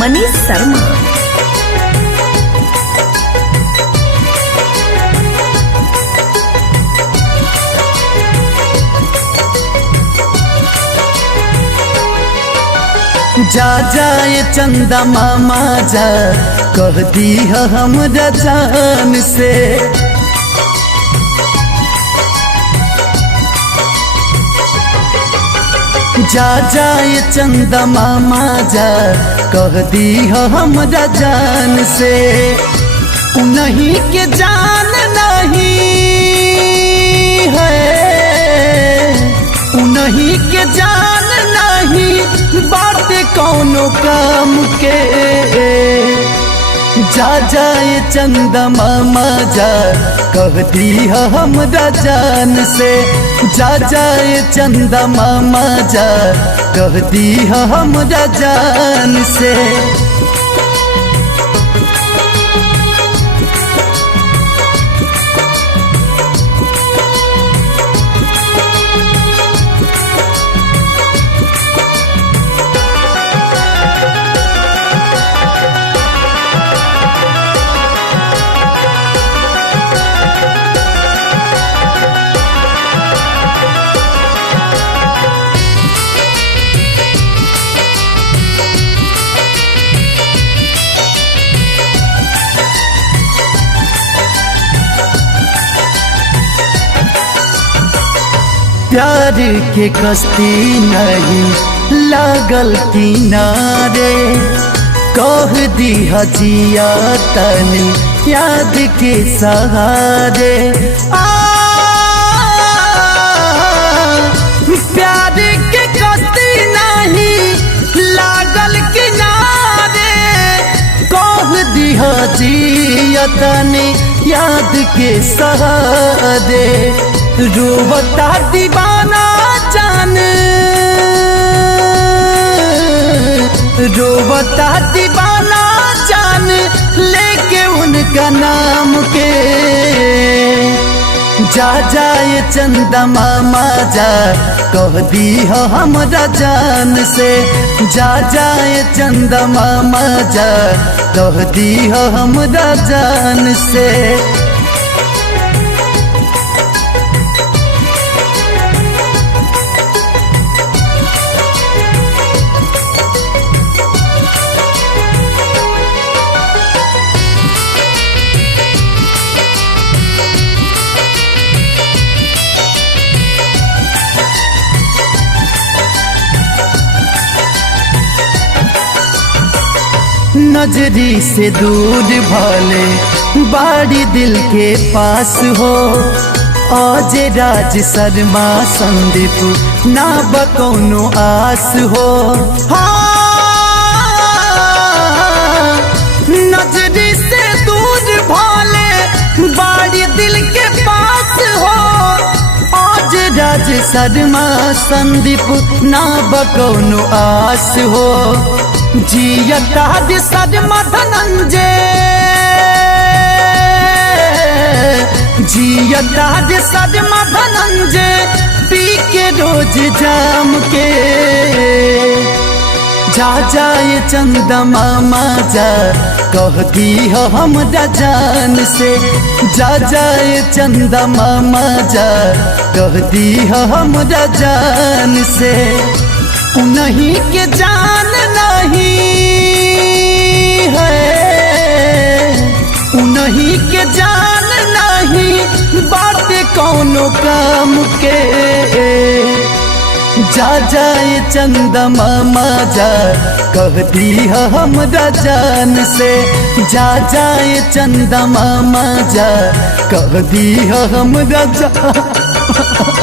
मनीष शर्मा। जा जाए चंदा मामा जा कह दी हमरा जान से। जा जाए चंदा मामा जा कह दी हमरा जान से। उन्हीं के जान नहीं है, उन्हीं के जान नहीं बातें कौनो काम के। जा जाए चंदा मामा जा कह दी हमरा जान से। जा जाए चंदा मामा जा कह दी हमरा जान से। प्यार के कश्ती नहीं लागल किनारे। कह दी हजिया तनी याद के सहारे। प्यार के कश्ती नहीं लागल किनारे। कह दी हजिया तनी याद के सहारे। रोवता दीवाना जान, रोवता दीवाना जान लेके उनका नाम के। जा जाए चंदा मामा जा कह दी हमरा जान से। जा जाए चंदा मामा जा कह दी हमरा जान से। नजरी से दूर भले बाड़ी दिल के पास हो। आज राज शर्मा संदीप ना बकौनो आस हो। नजरी से दूर भले बाड़ी दिल के पास हो। आज राज शर्मा संदीप ना बकौनो आस हो। जियता शर्मा धनंजय, जियता शर्मा धनंजय पी के रोज जाम के। जा जाए चंदा मामा जा कह दी हमरा जान से। जा जाए चंदा मामा जा कह दी हमरा जान से। उन्हीं के जान नहीं है, उन्हीं के जान नहीं बातें कौनो काम के। जा जाए चंदा मामा जा कह दी हमरा जान से। जा जाए चंदा मामा जा कह दी हमरा जान